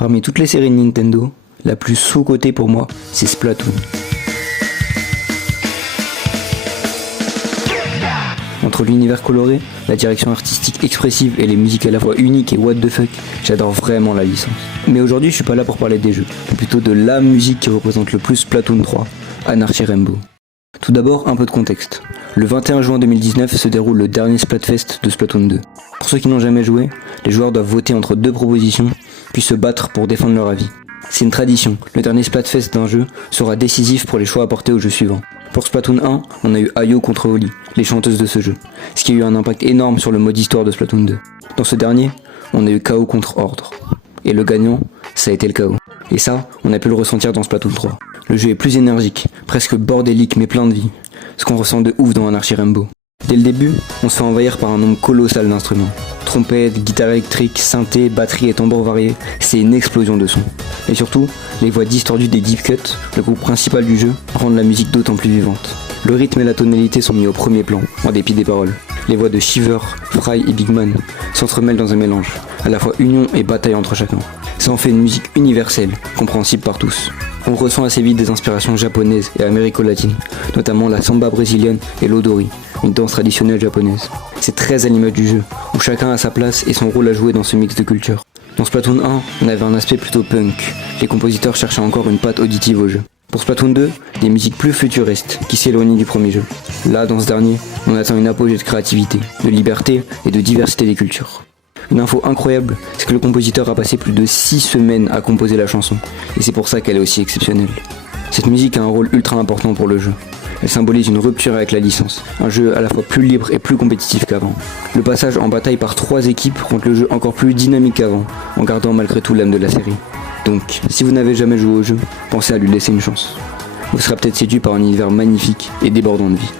Parmi toutes les séries de Nintendo, la plus sous-cotée pour moi, c'est Splatoon. Entre l'univers coloré, la direction artistique expressive et les musiques à la fois uniques et what the fuck, j'adore vraiment la licence. Mais aujourd'hui je suis pas là pour parler des jeux, mais plutôt de la musique qui représente le plus Splatoon 3, Anarchy Rainbow. Tout d'abord, un peu de contexte. Le 21 juin 2019 se déroule le dernier Splatfest de Splatoon 2. Pour ceux qui n'ont jamais joué, les joueurs doivent voter entre deux propositions, puis se battre pour défendre leur avis. C'est une tradition, le dernier Splatfest d'un jeu sera décisif pour les choix apportés au jeu suivant. Pour Splatoon 1, on a eu Ayo contre Holly, les chanteuses de ce jeu, ce qui a eu un impact énorme sur le mode histoire de Splatoon 2. Dans ce dernier, on a eu Chaos contre Ordre. Et le gagnant, ça a été le Chaos. Et ça, on a pu le ressentir dans Splatoon 3. Le jeu est plus énergique, presque bordélique mais plein de vie, ce qu'on ressent de ouf dans Anarchy Rainbow. Dès le début, on se fait envahir par un nombre colossal d'instruments. Trompettes, guitare électrique, synthé, batterie et tambours variés, c'est une explosion de sons. Et surtout, les voix distordues des Deep Cut, le groupe principal du jeu, rendent la musique d'autant plus vivante. Le rythme et la tonalité sont mis au premier plan, en dépit des paroles. Les voix de Shiver, Fry et Big Man s'entremêlent dans un mélange, à la fois union et bataille entre chacun. Ça en fait une musique universelle, compréhensible par tous. On ressent assez vite des inspirations japonaises et américo-latines, notamment la samba brésilienne et l'odori, une danse traditionnelle japonaise. C'est très à l'image du jeu, où chacun a sa place et son rôle à jouer dans ce mix de cultures. Dans Splatoon 1, on avait un aspect plutôt punk, les compositeurs cherchaient encore une patte auditive au jeu. Pour Splatoon 2, des musiques plus futuristes, qui s'éloignent du premier jeu. Là, dans ce dernier, on attend une apogée de créativité, de liberté et de diversité des cultures. Une info incroyable, c'est que le compositeur a passé plus de 6 semaines à composer la chanson, et c'est pour ça qu'elle est aussi exceptionnelle. Cette musique a un rôle ultra important pour le jeu. Elle symbolise une rupture avec la licence, un jeu à la fois plus libre et plus compétitif qu'avant. Le passage en bataille par 3 équipes rend le jeu encore plus dynamique qu'avant, en gardant malgré tout l'âme de la série. Donc, si vous n'avez jamais joué au jeu, pensez à lui laisser une chance. Vous serez peut-être séduit par un univers magnifique et débordant de vie.